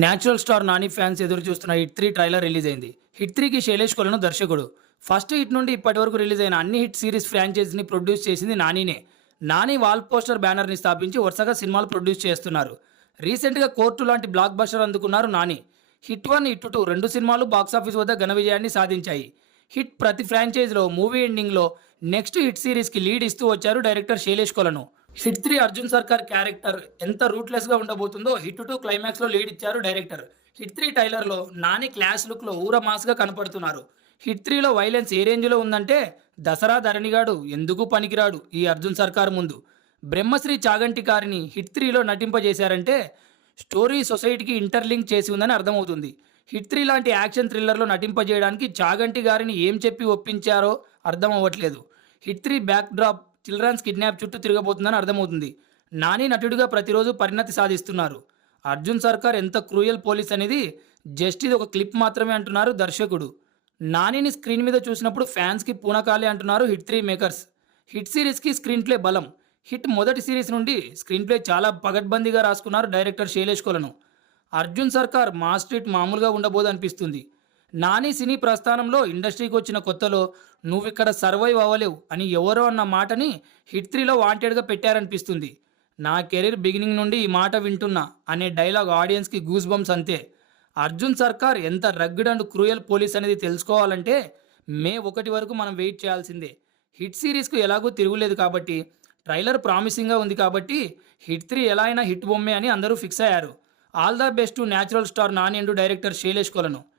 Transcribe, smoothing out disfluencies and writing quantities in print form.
Natural star Nani fans ఎదురు చూస్తున్న hit 3 trailer release అయింది. హిట్ 3కి శైలేష్ కొలను దర్శకుడు. ఫస్ట్ హిట్ నుండి ఇప్పటి వరకు రిలీజ్ అయిన అన్ని హిట్ సిరీస్ ఫ్రాంచైజీని ప్రొడ్యూస్ చేసింది నానినే. నాని వాల్ పోస్టర్ బ్యానర్ని స్థాపించి వరుసగా సినిమాలు ప్రొడ్యూస్ చేస్తున్నారు. రీసెంట్గా కోర్టు లాంటి బ్లాక్ బస్టర్ అందుకున్నారు నాని. హిట్ 1, హిట్ 2 రెండు సినిమాలు బాక్సాఫీస్ వద్ద ఘన విజయాన్ని సాధించాయి. హిట్ ప్రతి ఫ్రాంచైజీలో మూవీ ఎండింగ్లో నెక్స్ట్ హిట్ సిరీస్కి లీడ్ ఇస్తూ వచ్చారు డైరెక్టర్ శైలేష్ కొలను. హిట్ 3 అర్జున్ సర్కార్ క్యారెక్టర్ ఎంత రూట్లెస్గా ఉండబోతుందో హిట్ 2 క్లైమాక్స్లో లీడ్ ఇచ్చారు డైరెక్టర్. హిట్ 3 టైలర్లో నాని క్లాస్ లుక్లో ఊర మాస్గా కనపడుతున్నారు. హిట్ 3లో వైలెన్స్ ఏ రేంజ్లో ఉందంటే దసరా ధరణిగాడు ఎందుకు పనికిరాడు ఈ అర్జున్ సర్కార్ ముందు. బ్రహ్మశ్రీ చాగంటి గారిని హిట్ 3లో నటింపజేశారంటే స్టోరీ సొసైటీకి ఇంటర్లింక్ చేసి ఉందని అర్థమవుతుంది. హిట్ 3 లాంటి యాక్షన్ థ్రిల్లర్లో నటింపజేయడానికి చాగంటి గారిని ఏం చెప్పి ఒప్పించారో అర్థం అవ్వట్లేదు. Hit 3 backdrop children's kidnap చుట్టూ తిరగబోతుందని అర్థమవుతుంది. నాని నటుడిగా ప్రతిరోజు పరిణతి సాధిస్తున్నారు. అర్జున్ సర్కార్ ఎంత క్రూయల్ పోలీస్ అనేది జస్ట్ ఇది ఒక క్లిప్ మాత్రమే అంటున్నారు దర్శకుడు. నానిని స్క్రీన్ మీద చూసినప్పుడు ఫ్యాన్స్కి పూనకాలే అంటున్నారు హిట్ 3 మేకర్స్. హిట్ సిరీస్కి స్క్రీన్ ప్లే బలం. హిట్ మొదటి సిరీస్ నుండి స్క్రీన్ ప్లే చాలా పగడ్బందీగా రాసుకున్నారు డైరెక్టర్ శైలేష్ కొలను. అర్జున్ సర్కార్ మా స్ట్రీట్ మామూలుగా ఉండబోదు అనిపిస్తుంది. నాని సినీ ప్రస్థానంలో ఇండస్ట్రీకి వచ్చిన కొత్తలో నువ్విక్కడ సర్వైవ్ అవ్వలేవు అని ఎవరో అన్న మాటని హిట్ 3లో వాంటెడ్గా పెట్టారనిపిస్తుంది. నా కెరీర్ బిగినింగ్ నుండి ఈ మాట వింటున్నా అనే డైలాగ్ ఆడియన్స్కి గూస్ బంప్స్ అంతే. అర్జున్ సర్కార్ ఎంత రగ్గిడ్ అండ్ క్రూయల్ పోలీస్ అనేది తెలుసుకోవాలంటే మే 1 వరకు మనం వెయిట్ చేయాల్సిందే. హిట్ సిరీస్కు ఎలాగో తిరుగులేదు కాబట్టి ట్రైలర్ ప్రామిసింగ్గా ఉంది కాబట్టి హిట్ 3 ఎలా అయినా హిట్ బొమ్మే అని అందరూ ఫిక్స్ అయ్యారు. All the best to natural star Nani and director Shailesh కొలను.